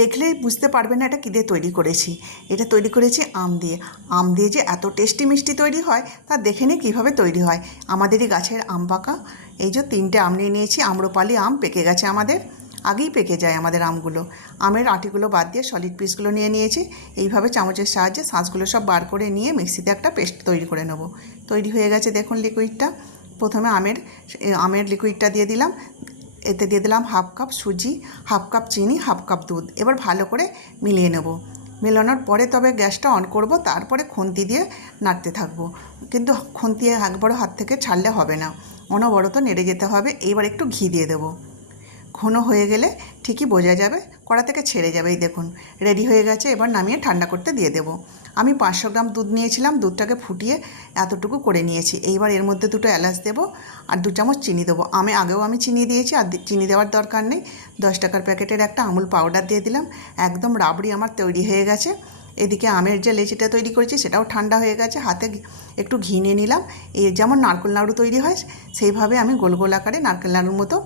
দেখলেই বুঝতে পারবেন না এটা কী দিয়ে তৈরি করেছি। এটা তৈরি করেছি আম দিয়ে। আম দিয়ে যে এত টেস্টি মিষ্টি তৈরি হয় তা দেখে নিই কীভাবে তৈরি হয়। আমাদেরই গাছের আম পাকা। এই যে 3টে আম নিয়ে নিয়েছি। আম্রপালি আম পেকে গেছে আমাদের, আগেই পেকে যায় আমাদের আমগুলো। আমের আটিগুলো বাদ দিয়ে সলিড পিসগুলো নিয়ে নিয়েছি। এইভাবে চামচের সাহায্যে শাঁসগুলো সব বার করে নিয়ে মিক্সিতে একটা পেস্ট তৈরি করে নেব। তৈরি হয়ে গেছে দেখুন লিকুইডটা। প্রথমে আমের লিকুইডটা দিয়ে দিলাম। এতে দিয়ে দিলাম হাফ কাপ সুজি, হাফ কাপ চিনি, হাফ কাপ দুধ। এবার ভালো করে মিলিয়ে নেব। মেলানোর পরে তবে গ্যাসটা অন করব, তারপরে খুন্তি দিয়ে নাড়তে থাকবো। কিন্তু খুন্তি একবারও হাত থেকে ছাড়লে হবে না, অনবরত নেড়ে যেতে হবে। এইবার একটু ঘি দিয়ে দেবো। ঘন হয়ে গেলে ঠিকই বোঝা যাবে, কড়া থেকে ছেড়ে যাবে। এই দেখুন রেডি হয়ে গেছে। এবার নামিয়ে ঠান্ডা করতে দিয়ে দেবো। আমি 500 গ্রাম দুধ নিয়েছিলাম, দুধটাকে ফুটিয়ে এতটুকু করে নিয়েছি। এইবার এর মধ্যে 2টো এলাচ দেবো আর 2 চামচ চিনি দেবো। আগেও চিনি দিয়েছি, আর চিনি দেওয়ার দরকার নেই। 10 টাকার প্যাকেটের একটা আমুল পাউডার দিয়ে দিলাম। একদম রাবড়ি আমার তৈরি হয়ে গেছে। এদিকে আমের যে লেচিটা তৈরি করেছি সেটাও ঠান্ডা হয়ে গেছে। হাতে একটু ঘি নিয়ে নিলাম। যেমন নারকেল নাড়ু তৈরি হয় সেইভাবে আমি গোল গোল আকারে নারকেল নাড়ুর মতো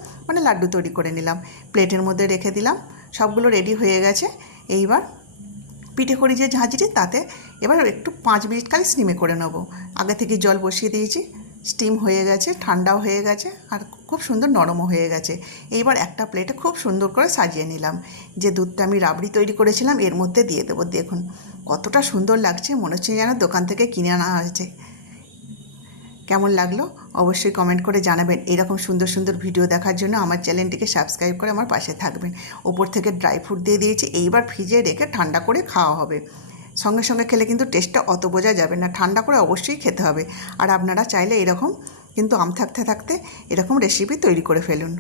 লাড্ডু তৈরি করে নিলাম। প্লেটের মধ্যে রেখে দিলাম। সবগুলো রেডি হয়ে গেছে। এইবার পিঠে করি যে ঝাঁঝরি, তাতে এবার একটু 5 মিনিট খালি স্টিমে করে নেব। আগে থেকে জল বসিয়ে দিয়েছি, স্টিম হয়ে গেছে, ঠান্ডাও হয়ে গেছে, আর খুব সুন্দর নরমও হয়ে গেছে। এইবার একটা প্লেটে খুব সুন্দর করে সাজিয়ে নিলাম। যে দুধটা আমি রাবড়ি তৈরি করেছিলাম এর মধ্যে দিয়ে দেবো। দেখুন কতটা সুন্দর লাগছে, মনে হচ্ছে যেন দোকান থেকে কিনে আনা হয়েছে। কেমন লাগলো অবশ্যই কমেন্ট করে জানাবেন। এরকম সুন্দর সুন্দর ভিডিও দেখার জন্য আমার চ্যানেলটিকে সাবস্ক্রাইব করে আমার পাশে থাকবেন। ওপর থেকে ড্রাই ফ্রুট দিয়ে দিয়েছি। এইবার ফ্রিজে রেখে ঠান্ডা করে খাওয়া হবে। সঙ্গে সঙ্গে খেলে কিন্তু টেস্টটা অত বোঝা যাবে না, ঠান্ডা করে অবশ্যই খেতে হবে। আর আপনারা চাইলে এরকম কিন্তু আম থাকতে থাকতে এরকম রেসিপি তৈরি করে ফেলুন।